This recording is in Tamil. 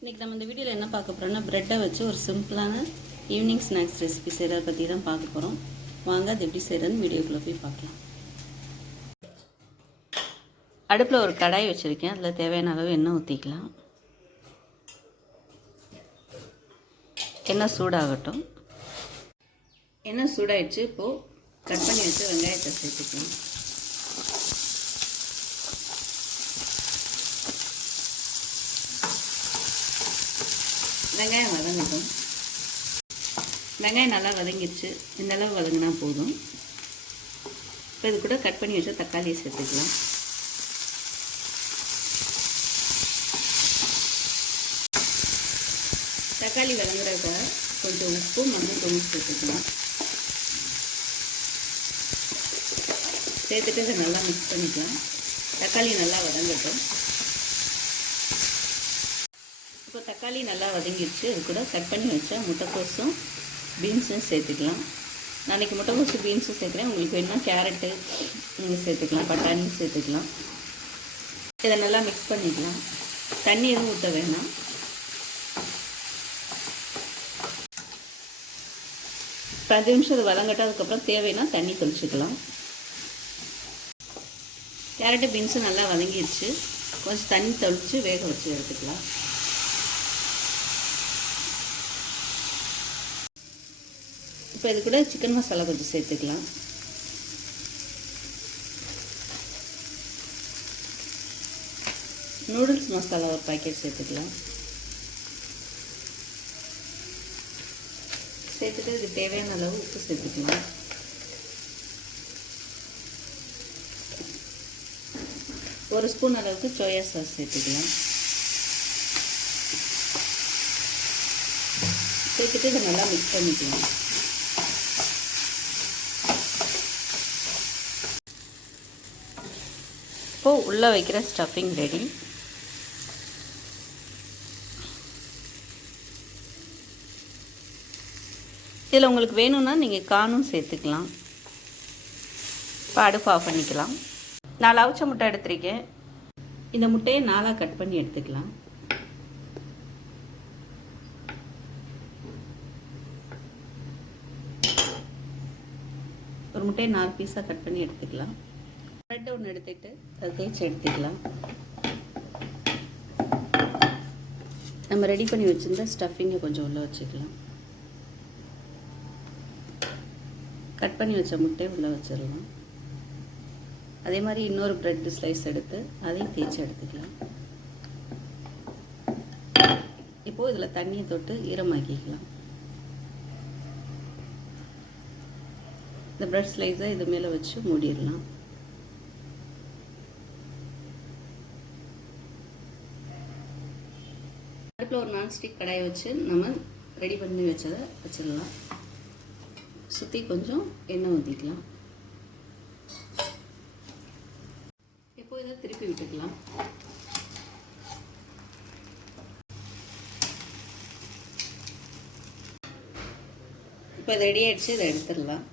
இன்றைக்கி நம்ம இந்த வீடியோவில் என்ன பார்க்க போகிறோம்னா ப்ரெட்டை வச்சு ஒரு சிம்பிளான ஈவினிங் ஸ்நாக்ஸ் ரெசிபி செய்கிறத பற்றி தான் பார்க்க போகிறோம். வாங்க அது எப்படி செய்கிறதுன்னு வீடியோக்குள்ளே போய் பார்க்கலாம். அடுப்பில் ஒரு கடாய் வச்சுருக்கேன். அதில் தேவையான அளவு எண்ணெய் ஊற்றிக்கலாம். எண்ணெய் சூடாகட்டும். எண்ணெய் சூடாகிடுச்சு. இப்போது கட் பண்ணி வச்சு வெங்காயத்தை சேர்த்துக்கலாம். வெங்காயம் வதங்கட்டும். வெங்காயம் நல்லா வதங்கிடுச்சு. இந்த அளவு வதங்கினா போதும். இப்போ இது கூட கட் பண்ணி வச்சா தக்காளியை சேர்த்துக்கலாம். தக்காளி வதங்குறப்ப கொஞ்சம் உப்பு மஞ்சள் சேர்த்துக்கலாம். சேர்த்துட்டு இதை நல்லா மிக்ஸ் பண்ணிக்கலாம். தக்காளி நல்லா வதங்கட்டும். இப்போ தக்காளி நல்லா வதங்கிடுச்சு. இது கூட கட் பண்ணி வச்சா முட்டைக்கோஸும் பீன்ஸும் சேர்த்துக்கலாம். நான் இன்றைக்கி முட்டைக்கோஸு பீன்ஸும் சேர்க்குறேன். உங்களுக்கு வேணும்னா கேரட்டு நீங்கள் சேர்த்துக்கலாம், பட்டாணி சேர்த்துக்கலாம். இதை நல்லா மிக்ஸ் பண்ணிக்கலாம். தண்ணி எதுவும் ஊற்ற வேணாம். இப்போ 5 நிமிஷம் இது வதங்கட்டும். அதுக்கப்புறம் தேவைன்னா தண்ணி தெளிச்சிக்கலாம். கேரட்டு பீன்ஸும் நல்லா வதங்கிடுச்சு. கொஞ்சம் தண்ணி தெளித்து வேக வச்சு எடுத்துக்கலாம். இப்போ இது கூட சிக்கன் மசாலா கொஞ்சம் சேர்த்துக்கலாம். நூடுல்ஸ் மசாலா ஒரு பாக்கெட் சேர்த்துக்கலாம். சேர்த்துட்டு இது தேவையான அளவு உப்பு சேர்த்துக்கலாம். ஒரு ஸ்பூன் அளவுக்கு சோயா சாஸ் சேர்த்துக்கலாம். சேர்த்துட்டு இதை நல்லா மிக்ஸ் பண்ணிக்கலாம். இப்போது உள்ளே வைக்கிற ஸ்டஃபிங் ரெடி. இதில் உங்களுக்கு வேணும்னா நீங்கள் கார்னும் சேர்த்துக்கலாம். இப்போ அடுப்பு ஆஃப் பண்ணிக்கலாம். 4 அவிச்ச முட்டை எடுத்துருக்கேன். இந்த முட்டையை 4ஆக கட் பண்ணி எடுத்துக்கலாம். ஒரு முட்டையை 4 பீஸாக கட் பண்ணி எடுத்துக்கலாம். ப்ரெட் ஒன்று எடுத்துகிட்டு அதை தேய்ச்சி எடுத்துக்கலாம். நம்ம ரெடி பண்ணி வச்சுருந்த ஸ்டஃபிங்கை கொஞ்சம் உள்ளே வச்சுக்கலாம். கட் பண்ணி வச்ச முட்டையை உள்ளே வச்சிடலாம். அதே மாதிரி இன்னொரு ப்ரெட் ஸ்லைஸ் எடுத்து அதையும் தேய்ச்சி எடுத்துக்கலாம். இப்போது இதில் தண்ணியை தொட்டு ஈரமாக்கிக்கலாம். இந்த ப்ரெட் ஸ்லைஸை இது மேலே வச்சு மூடிடலாம். அடுப்பில் ஒரு நான்ஸ்டிக் கடாயை வச்சு நம்ம ரெடி பண்ணி வச்சதை வச்சிடலாம். சுற்றி கொஞ்சம் எண்ணெய் ஊற்றிக்கலாம். இப்போ இதை திருப்பி விட்டுக்கலாம். இப்போ இது ரெடி ஆகிடுச்சு. இதை எடுத்துடலாம்.